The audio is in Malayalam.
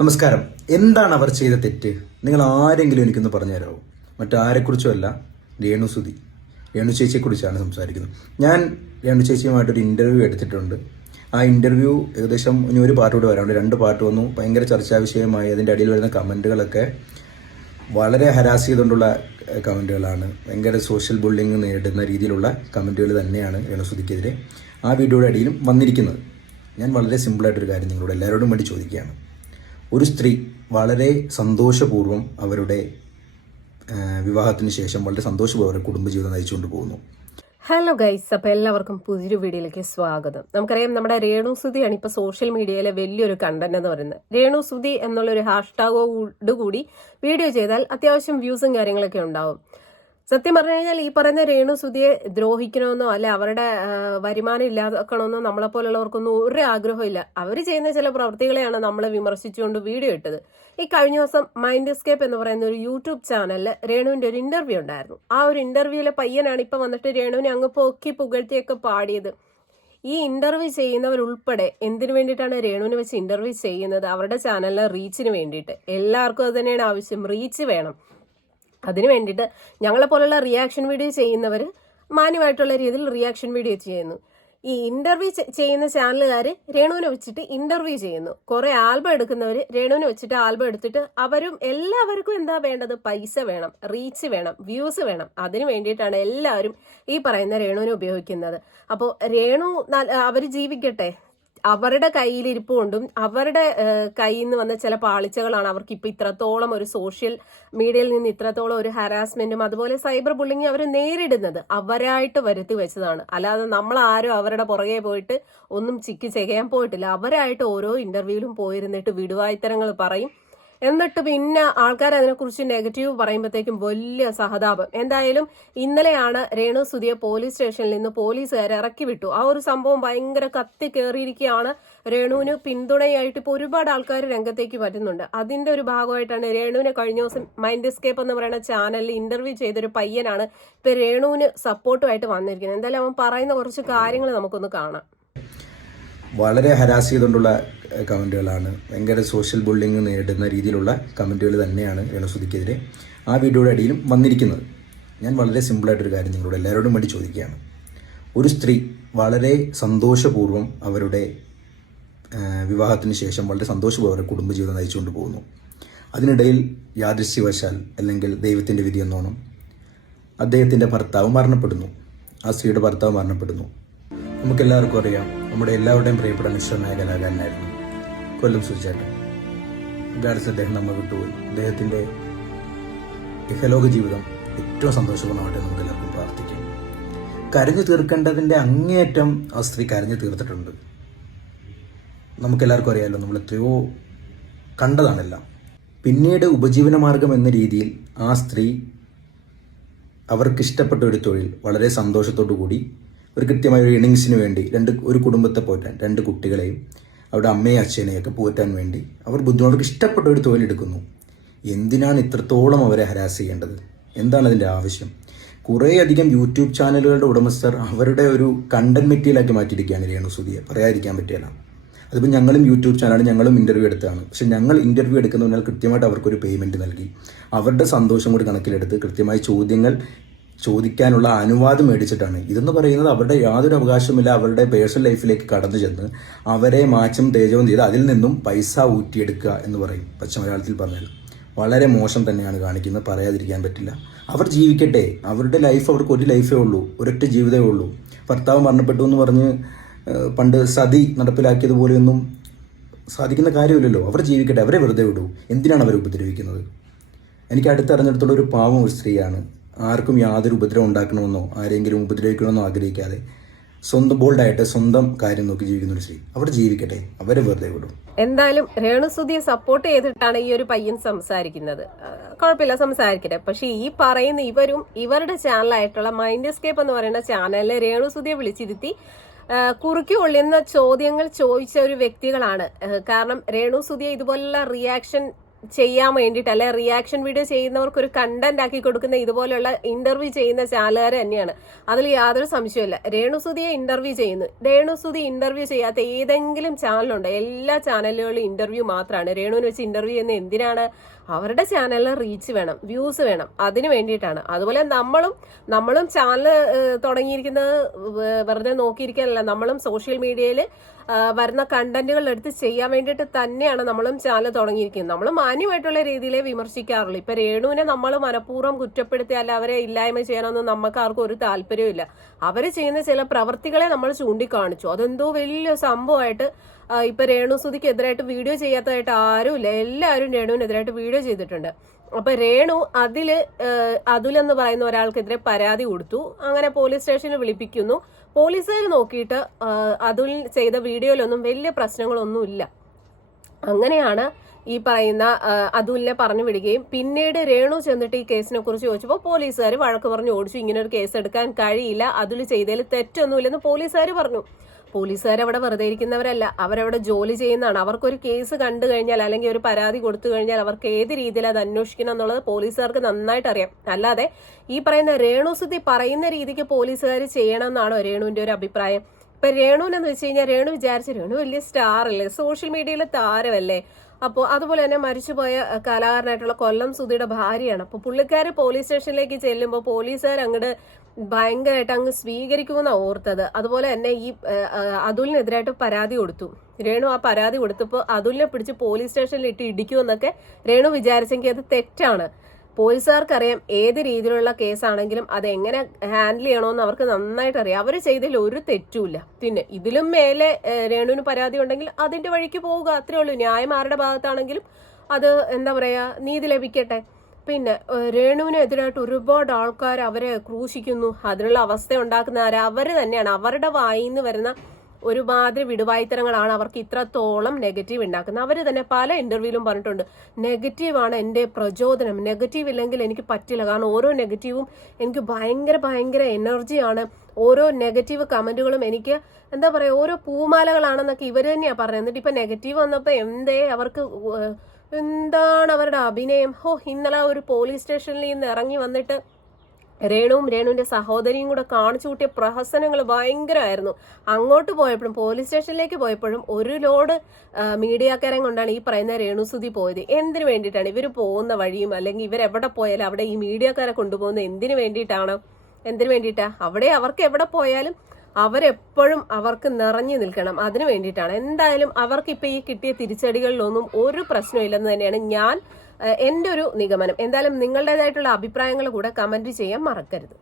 നമസ്കാരം. എന്താണ് അവർ ചെയ്ത തെറ്റ്? നിങ്ങൾ ആരെങ്കിലും എനിക്കൊന്ന് പറഞ്ഞു തരാമോ മറ്റാരെക്കുറിച്ചുമല്ല രേണു സുധി. രേണു ചേച്ചിയെക്കുറിച്ചാണ് സംസാരിക്കുന്നത്. ഞാൻ രേണു ചേച്ചിയുമായിട്ടൊരു ഇന്റർവ്യൂ എടുത്തിട്ടുണ്ട്. ആ ഇന്റർവ്യൂ ഏകദേശം ഇനി ഒരു പാട്ട് കൂടി വരാനുണ്ട്. രണ്ട് പാട്ട് വന്നു. ഭയങ്കര ചർച്ചാ വിഷയമായി. അതിന്റെ അടിയിൽ വരുന്ന കമന്റുകളൊക്കെ വളരെ ഹരാസ് ചെയ്തുകൊണ്ടുള്ള കമന്റുകളാണ് ഭയങ്കര സോഷ്യൽ ബുള്ളിങ് നേരിടുന്ന രീതിയിലുള്ള കമന്റുകൾ തന്നെയാണ് രേണുസുതിക്കെതിരെ ആ വീഡിയോയുടെ അടിയിലും വന്നിരിക്കുന്നത്. ഞാൻ വളരെ സിമ്പിളായിട്ടൊരു കാര്യം നിങ്ങളോട് എല്ലാവരോടും വേണ്ടി ചോദിക്കുകയാണ്. ഒരു സ്ത്രീ വളരെ സന്തോഷപൂർവം അവരുടെ വിവാഹത്തിന് ശേഷം വളരെ സന്തോഷപൂർവം അവരുടെ കുടുംബജീവിതം നയിച്ചുകൊണ്ട് പോകുന്നു. ഹലോ ഗൈസ് അപ്പൊ എല്ലാവർക്കും പുതിയൊരു വീഡിയോയിലേക്ക് സ്വാഗതം. നമുക്കറിയാം നമ്മുടെ രേണു സുധിയാണ് ഇപ്പൊ സോഷ്യൽ മീഡിയയിലെ വലിയൊരു കണ്ടന്റ് എന്ന് പറയുന്നത്. രേണു സുധി എന്നുള്ള ഒരു ഹാഷ്ടാഗോട് കൂടി വീഡിയോ ചെയ്താൽ അത്യാവശ്യം വ്യൂസും കാര്യങ്ങളൊക്കെ ഉണ്ടാവും. സത്യം പറഞ്ഞു കഴിഞ്ഞാൽ ഈ പറയുന്ന രേണു സുധിയെ ദ്രോഹിക്കണമെന്നോ അല്ലെ അവരുടെ വരുമാനം ഇല്ലാതാക്കണമെന്നോ നമ്മളെ പോലുള്ളവർക്കൊന്നും ഒരു ആഗ്രഹമില്ല അവർ ചെയ്യുന്ന ചില പ്രവൃത്തികളെയാണ് നമ്മൾ വിമർശിച്ചുകൊണ്ട് വീഡിയോ ഇട്ടത്. ഈ കഴിഞ്ഞ ദിവസം മൈൻഡ് എസ്കേപ്പ് എന്ന് പറയുന്ന ഒരു യൂട്യൂബ് ചാനലിൽ രേണുവിന്റെ ഒരു ഇന്റർവ്യൂ ഉണ്ടായിരുന്നു. ആ ഒരു ഇന്റർവ്യൂവിലെ പയ്യനാണ് ഇപ്പൊ വന്നിട്ട് രേണുവിനെ അങ്ങ് പൊക്കി പുകഴ്ത്തിയൊക്കെ പാടിയത്. ഈ ഇന്റർവ്യൂ ചെയ്യുന്നവരുൾപ്പെടെ എന്തിനു വേണ്ടിയിട്ടാണ് രേണുവിനെ വെച്ച് ഇന്റർവ്യൂ ചെയ്യുന്നത്? അവരുടെ ചാനലിലെ റീച്ചിന് വേണ്ടിയിട്ട്. എല്ലാവർക്കും അത് തന്നെയാണ് ആവശ്യം. റീച്ച് വേണം. അതിന് വേണ്ടിയിട്ട് ഞങ്ങളെ പോലുള്ള റിയാക്ഷൻ വീഡിയോ ചെയ്യുന്നവർ മാന്യമായിട്ടുള്ള രീതിയിൽ റിയാക്ഷൻ വീഡിയോ ചെയ്യുന്നു. ഈ ഇന്റർവ്യൂ ചെയ്യുന്ന ചാനലുകാർ രേണുവിനെ വെച്ചിട്ട് ഇന്റർവ്യൂ ചെയ്യുന്നു. കുറെ ആൽബം എടുക്കുന്നവർ രേണുവിനെ വെച്ചിട്ട് ആൽബം എടുത്തിട്ട് അവരും എല്ലാവർക്കും എന്താ വേണ്ടത്? പൈസ വേണം റീച്ച് വേണം വ്യൂസ് വേണം. അതിന് വേണ്ടിയിട്ടാണ് എല്ലാവരും ഈ പറയുന്ന രേണുവിനെ ഉപയോഗിക്കുന്നത്. അപ്പോൾ രേണു അവർ ജീവിക്കട്ടെ. അവരുടെ കയ്യിലിരിപ്പ് കൊണ്ടും അവരുടെ കയ്യിൽ നിന്ന് വന്ന ചില പാളിച്ചകളാണ് അവർക്ക് ഇപ്പൊ ഇത്രത്തോളം ഒരു സോഷ്യൽ മീഡിയയിൽ നിന്ന് ഇത്രത്തോളം ഒരു ഹരാസ്മെന്റും അതുപോലെ സൈബർ ബുള്ളിങ് അവർ നേരിടുന്നത് അവരായിട്ട് വരുത്തി വെച്ചതാണ്. അല്ലാതെ നമ്മൾ ആരും അവരുടെ പുറകെ പോയിട്ട് ഒന്നും ചിക്കി ചെയ്യാൻ പോയിട്ടില്ല. അവരായിട്ട് ഓരോ ഇന്റർവ്യൂവിലും പോയിരുന്നിട്ട് വിടുവായ്ത്തരങ്ങൾ പറയും. എന്നിട്ട് പിന്നെ ആൾക്കാർ അതിനെക്കുറിച്ച് നെഗറ്റീവ് പറയുമ്പോഴത്തേക്കും വലിയ സഹതാപം. എന്തായാലും ഇന്നലെയാണ് രേണു സുധിയെ പോലീസ് സ്റ്റേഷനിൽ നിന്ന് പോലീസുകാരെ ഇറക്കി വിട്ടു. ആ ഒരു സംഭവം ഭയങ്കര കത്തി കയറിയിരിക്കുകയാണ് രേണുവിന് പിന്തുണയായിട്ട് ഇപ്പോൾ ഒരുപാട് ആൾക്കാർ രംഗത്തേക്ക് വരുന്നുണ്ട്. അതിന്റെ ഒരു ഭാഗമായിട്ടാണ് രേണുവിനെ കഴിഞ്ഞ ദിവസം മൈൻഡ് എസ്കേപ്പ് എന്ന് പറയുന്ന ചാനലിൽ ഇന്റർവ്യൂ ചെയ്തൊരു പയ്യനാണ് ഇപ്പൊ രേണുവിന് സപ്പോർട്ടുമായിട്ട് വന്നിരിക്കുന്നത്. എന്തായാലും അവൻ പറയുന്ന കുറച്ച് കാര്യങ്ങൾ നമുക്കൊന്ന് കാണാം. വളരെ ഹരാസ് ചെയ്തുകൊണ്ടുള്ള കമന്റുകളാണ് ഭയങ്കര സോഷ്യൽ ബുള്ളിങ് നേരിടുന്ന രീതിയിലുള്ള കമന്റുകൾ തന്നെയാണ് രേണുസുതിക്കെതിരെ ആ വീഡിയോയുടെ അടിയിലും വന്നിരിക്കുന്നത്. ഞാൻ വളരെ സിമ്പിളായിട്ടൊരു കാര്യം നിങ്ങളോട് എല്ലാവരോടും വേണ്ടി ചോദിക്കുകയാണ്. ഒരു സ്ത്രീ വളരെ സന്തോഷപൂർവം അവരുടെ വിവാഹത്തിന് ശേഷം വളരെ സന്തോഷപൂർവം അവരുടെ കുടുംബജീവിതം നയിച്ചുകൊണ്ട് പോകുന്നു. അതിനിടയിൽ യാദൃശ്യവശാൽ അല്ലെങ്കിൽ ദൈവത്തിന്റെ വിധി എന്നോണം അദ്ദേഹത്തിന്റെ ഭർത്താവ് മരണപ്പെടുന്നു. ആ സ്ത്രീയുടെ ഭർത്താവ് മരണപ്പെടുന്നു. നമുക്കെല്ലാവർക്കും അറിയാം നമ്മുടെ എല്ലാവരുടെയും പ്രിയപ്പെട്ട മിശ്രനായ കലാകാരനായിരുന്നു കൊല്ലം സുചേട്ടൻ ഗാഡ്സ് അദ്ദേഹം നമ്മൾ വിട്ടുപോയി? അദ്ദേഹത്തിന്റെ ഇഹലോക ജീവിതം ഏറ്റവും സന്തോഷപൂർണമായിട്ട് നമുക്ക് എല്ലാവർക്കും പ്രാർത്ഥിക്കാം. കരഞ്ഞു തീർക്കേണ്ടതിന്റെ അങ്ങേയറ്റം ആ സ്ത്രീ കരഞ്ഞു തീർത്തിട്ടുണ്ട്. നമുക്കെല്ലാവർക്കും അറിയാമല്ലോ നമ്മൾ എത്രയോ കണ്ടതാണെല്ലാം. പിന്നീട് ഉപജീവന മാർഗം എന്ന രീതിയിൽ ആ സ്ത്രീ അവർക്കിഷ്ടപ്പെട്ട ഒരു തൊഴിൽ വളരെ സന്തോഷത്തോടു കൂടി ഒരു കൃത്യമായ ഒരു ഇന്നിങ്സിന് വേണ്ടി രണ്ട് ഒരു കുടുംബത്തെ പോറ്റാൻ രണ്ട് കുട്ടികളെയും അവരുടെ അമ്മയും അച്ഛനെയൊക്കെ പോറ്റാൻ വേണ്ടി അവർ ബുദ്ധിമുട്ടർക്ക് ഇഷ്ടപ്പെട്ട ഒരു തൊഴിലെടുക്കുന്നു എന്തിനാണ് ഇത്രത്തോളം അവരെ ഹരാസ് ചെയ്യേണ്ടത്? എന്താണ് അതിന്റെ ആവശ്യം? കുറേയധികം യൂട്യൂബ് ചാനലുകളുടെ ഉടമസ്ഥർ അവരുടെ ഒരു കണ്ടന്റ് മെറ്റീരിയലാക്കി മാറ്റിയിരിക്കുകയാണ് രേണു സുധിയെ. പറയാതിരിക്കാൻ പറ്റില്ല അതിപ്പോൾ ഞങ്ങളും യൂട്യൂബ് ചാനലാണ് ഞങ്ങളും ഇന്റർവ്യൂ എടുത്തതാണ്. പക്ഷെ ഞങ്ങൾ ഇന്റർവ്യൂ എടുക്കുന്നതിനാൽ കൃത്യമായിട്ട് അവർക്കൊരു പേയ്മെന്റ് നൽകി. അവരുടെ സന്തോഷം കൂടി കണക്കിലെടുത്ത് കൃത്യമായ ചോദ്യങ്ങൾ ചോദിക്കാനുള്ള അനുവാദം മേടിച്ചിട്ടാണ്. ഇതെന്ന് പറയുന്നത് അവരുടെ യാതൊരു അവകാശമില്ല അവരുടെ പേഴ്സണൽ ലൈഫിലേക്ക് കടന്നു ചെന്ന് അവരെ മാറ്റം തേജവും ചെയ്ത് അതിൽ നിന്നും പൈസ ഊറ്റിയെടുക്കുക എന്ന് പറയും പച്ച പറഞ്ഞാൽ. വളരെ മോശം തന്നെയാണ് കാണിക്കുന്നത് പറയാതിരിക്കാൻ പറ്റില്ല. അവർ ജീവിക്കട്ടെ അവരുടെ ലൈഫ് അവർക്ക് ഒരു ലൈഫേ ഉള്ളൂ ഒരൊറ്റ ജീവിതമേ ഉള്ളൂ. ഭർത്താവ് മരണപ്പെട്ടു എന്ന് പറഞ്ഞ് പണ്ട് സതി നടപ്പിലാക്കിയതുപോലെയൊന്നും സാധിക്കുന്ന കാര്യമില്ലല്ലോ. അവർ ജീവിക്കട്ടെ അവരെ വെറുതെ വിടൂ. എന്തിനാണ് അവരെ ഉപദ്രവിക്കുന്നത്? എനിക്ക് അടുത്തറിഞ്ഞിടത്തോളം ഒരു പാവം ഒരു സ്ത്രീയാണ്. ആർക്കും യാതൊരു ഉപദ്രവം ഉണ്ടാക്കണമെന്നോ ആരെങ്കിലും ഉപദ്രവിക്കണമെന്നോ ആഗ്രഹിക്കാതെ സ്വന്തം ബോൾഡായിട്ട് സ്വന്തം കാര്യം നോക്കി ജീവിക്കുന്ന ഒരു സ്ത്രീ. അവിടെ ജീവിക്കട്ടെ അവരെ വെറുതെ വിടും. എന്തായാലും രേണുസുതിയെ സപ്പോർട്ട് ചെയ്തിട്ടാണ് ഈ ഒരു പയ്യൻ സംസാരിക്കുന്നത്. കുഴപ്പമില്ല സംസാരിക്കട്ടെ. പക്ഷെ ഈ പറയുന്ന ഇവരും ഇവരുടെ ചാനലായിട്ടുള്ള മൈൻഡ് എസ്കേപ്പ് എന്ന് പറയുന്ന ചാനലിലെ രേണുസുതിയെ വിളിച്ചിരുത്തി കുറുക്കി കൊള്ളുന്ന ചോദ്യങ്ങൾ ചോദിച്ച ഒരു വ്യക്തികളാണ്. കാരണം കാരണം രേണുസുതിയെ ഇതുപോലുള്ള റിയാക്ഷൻ ചെയ്യാൻ വേണ്ടിയിട്ട് അല്ലെ റിയാക്ഷൻ വീഡിയോ ചെയ്യുന്നവർക്ക് ഒരു കണ്ടന്റ് ആക്കി കൊടുക്കുന്ന ഇതുപോലെയുള്ള ഇന്റർവ്യൂ ചെയ്യുന്ന ചാനലുകാർ തന്നെയാണ്. അതിൽ യാതൊരു സംശയമില്ല രേണുസുതിയെ ഇന്റർവ്യൂ ചെയ്യുന്നു. രേണുസുതി ഇന്റർവ്യൂ ചെയ്യാത്ത ഏതെങ്കിലും ചാനലുണ്ട് എല്ലാ ചാനലുകളും ഇന്റർവ്യൂ മാത്രമാണ്. രേണുവിനെ വെച്ച് ഇന്റർവ്യൂ ചെയ്യുന്നത് എന്തിനാണ്? അവരുടെ ചാനലിൽ റീച്ച് വേണം വ്യൂസ് വേണം. അതിന് വേണ്ടിയിട്ടാണ്. അതുപോലെ നമ്മളും നമ്മളും ചാനൽ തുടങ്ങിയിരിക്കുന്നത് വെറുതെ നോക്കിയിരിക്കാനല്ല നമ്മളും സോഷ്യൽ മീഡിയയിൽ വരുന്ന കണ്ടന്റുകൾ എടുത്ത് ചെയ്യാൻ വേണ്ടിയിട്ട് തന്നെയാണ് നമ്മളും ചാനൽ തുടങ്ങിയിരിക്കുന്നത്. നമ്മൾ മാന്യമായിട്ടുള്ള രീതിയിലേ വിമർശിക്കാറുള്ളൂ. ഇപ്പൊ രേണുവിനെ നമ്മൾ മനഃപൂർവം കുറ്റപ്പെടുത്തി അല്ല അവരെ ഇല്ലായ്മ ചെയ്യാനൊന്നും നമുക്ക് ആർക്കും ഒരു താല്പര്യമില്ല അവർ ചെയ്യുന്ന ചില പ്രവർത്തികളെ നമ്മൾ ചൂണ്ടിക്കാണിച്ചു. അതെന്തോ വലിയ സംഭവമായിട്ട് ഇപ്പൊ രേണു എതിരായിട്ട് വീഡിയോ ചെയ്യാത്തതായിട്ട് ആരും ഇല്ല എല്ലാവരും രേണുവിനെതിരായിട്ട് വീഡിയോ ചെയ്തിട്ടുണ്ട്. അപ്പൊ രേണു അതിൽ അതുലെന്ന് പറയുന്ന ഒരാൾക്കെതിരെ പരാതി കൊടുത്തു. അങ്ങനെ പോലീസ് സ്റ്റേഷനിൽ വിളിപ്പിക്കുന്നു. പോലീസുകാർ നോക്കിയിട്ട് അതുൽ ചെയ്ത വീഡിയോയിലൊന്നും വലിയ പ്രശ്നങ്ങളൊന്നും ഇല്ല അങ്ങനെയാണ് ഈ പറയുന്ന അതുല്ല പറഞ്ഞു വിടുകയും. പിന്നീട് രേണു ചെന്നിട്ട് ഈ കേസിനെ കുറിച്ച് ചോദിച്ചപ്പോൾ പോലീസുകാർ വഴക്ക് പറഞ്ഞു ഓടിച്ചു. ഇങ്ങനെ ഒരു കേസ് എടുക്കാൻ കഴിയില്ല. അതുൽ ചെയ്തതിൽ തെറ്റൊന്നുമില്ലെന്ന് പോലീസുകാർ പറഞ്ഞു. പോലീസുകാർ അവിടെ വെറുതെ ഇരിക്കുന്നവരല്ല. അവരവിടെ ജോലി ചെയ്യുന്നതാണ്. അവർക്കൊരു കേസ് കണ്ടു കഴിഞ്ഞാൽ അല്ലെങ്കിൽ ഒരു പരാതി കൊടുത്തു കഴിഞ്ഞാൽ അവർക്ക് ഏത് രീതിയിൽ അത് അന്വേഷിക്കണം എന്നുള്ളത് പോലീസുകാർക്ക് നന്നായിട്ട് അറിയാം അല്ലാതെ ഈ പറയുന്ന രേണുസുതി പറയുന്ന രീതിക്ക് പോലീസുകാർ ചെയ്യണം എന്നാണോ രേണുവിന്റെ ഒരു അഭിപ്രായം? ഇപ്പൊ രേണുവിനെന്ന് വെച്ച് കഴിഞ്ഞാൽ രേണു വിചാരിച്ച രേണു വലിയ സ്റ്റാർ അല്ലേ സോഷ്യൽ മീഡിയയിലെ താരമല്ലേ? അപ്പോൾ അതുപോലെ തന്നെ മരിച്ചുപോയ കലാകാരനായിട്ടുള്ള കൊല്ലം സുധിയുടെ ഭാര്യയാണ്. അപ്പോൾ പുള്ളിക്കാര് പോലീസ് സ്റ്റേഷനിലേക്ക് ചെല്ലുമ്പോൾ പോലീസുകാർ അങ്ങോട്ട് ഭയങ്കരമായിട്ട് അങ്ങ് സ്വീകരിക്കുമെന്നാണ് ഓർത്തത്. അതുപോലെ തന്നെ ഈ അതുലിനെതിരായിട്ട് പരാതി കൊടുത്തു. രേണു ആ പരാതി കൊടുത്തപ്പോൾ അതുലിനെ പിടിച്ച് പോലീസ് സ്റ്റേഷനിൽ ഇട്ട് ഇടിക്കുമെന്നൊക്കെ രേണു വിചാരിച്ചെങ്കിൽ അത് തെറ്റാണ്. പോലീസുകാർക്കറിയാം ഏത് രീതിയിലുള്ള കേസാണെങ്കിലും അത് എങ്ങനെ ഹാൻഡിൽ ചെയ്യണമെന്ന് അവർക്ക് നന്നായിട്ട് അറിയാം അവർ ചെയ്തതിൽ ഒരു തെറ്റുമില്ല. പിന്നെ ഇതിലും മേലെ രേണുവിന് പരാതി ഉണ്ടെങ്കിൽ അതിന്റെ വഴിക്ക് പോവുക. അത്രേ ഉള്ളൂ. ന്യായം ആരുടെ ഭാഗത്താണെങ്കിലും അത് എന്താ പറയാ നീതി ലഭിക്കട്ടെ. പിന്നെ രേണുവിനെതിരായിട്ട് ഒരുപാട് ആൾക്കാർ അവരെ ക്രൂശിക്കുന്നു. അതിനുള്ള അവസ്ഥ ഉണ്ടാക്കുന്ന അവർ തന്നെയാണ്. അവരുടെ വായിന്ന് വരുന്ന ഒരുമാതിരി വിടുവായിത്തരങ്ങളാണ് അവർക്ക് ഇത്രത്തോളം നെഗറ്റീവ് ഉണ്ടാക്കുന്നത്. അവർ തന്നെ പല ഇന്റർവ്യൂലും പറഞ്ഞിട്ടുണ്ട് നെഗറ്റീവാണ് എന്റെ പ്രചോദനം. നെഗറ്റീവ് ഇല്ലെങ്കിൽ എനിക്ക് പറ്റില്ല. കാരണം ഓരോ നെഗറ്റീവും എനിക്ക് ഭയങ്കര ഭയങ്കര എനർജിയാണ് ഓരോ നെഗറ്റീവ് കമന്റുകളും എനിക്ക് എന്താ പറയുക ഓരോ പൂമാലകളാണെന്നൊക്കെ ഇവർ തന്നെയാണ് പറഞ്ഞത് എന്നിട്ട് ഇപ്പൊ നെഗറ്റീവ് വന്നപ്പോൾ എന്തേ അവർക്ക് എന്താണ് അവരുടെ അഭിനയം? ഹോ ഇന്നലെ ഒരു പോലീസ് സ്റ്റേഷനിൽ നിന്ന് ഇറങ്ങി വന്നിട്ട് രേണുവും രേണുവിന്റെ സഹോദരിയും കൂടെ കാണിച്ചു കൂട്ടിയ പ്രഹസനങ്ങൾ ഭയങ്കരമായിരുന്നു. അങ്ങോട്ട് പോയപ്പോഴും പോലീസ് സ്റ്റേഷനിലേക്ക് പോയപ്പോഴും ഒരു ലോഡ് മീഡിയാക്കാരെ കൊണ്ടാണ് ഈ പറയുന്ന രേണുസുതി പോയത്. എന്തിനു വേണ്ടിയിട്ടാണ്? ഇവർ പോകുന്ന വഴിയും അല്ലെങ്കിൽ ഇവരെവിടെ പോയാലും അവിടെ ഈ മീഡിയക്കാരെ കൊണ്ടുപോകുന്നത് എന്തിനു വേണ്ടിയിട്ടാണ്? എന്തിനു വേണ്ടിയിട്ടാ? അവിടെ അവർക്ക് എവിടെ പോയാലും അവരെപ്പോഴും അവർക്ക് നിറഞ്ഞു നിൽക്കണം. അതിനു വേണ്ടിയിട്ടാണ്. എന്തായാലും അവർക്ക് ഇപ്പൊ ഈ കിട്ടിയ തിരിച്ചടികളിലൊന്നും ഒരു പ്രശ്നമില്ലെന്ന് തന്നെയാണ് ഞാൻ എന്റെ ഒരു നിഗമനം. എന്തായാലും നിങ്ങളുടേതായിട്ടുള്ള അഭിപ്രായങ്ങൾ കൂടെ കമന്റ് ചെയ്യാൻ മറക്കരുത്.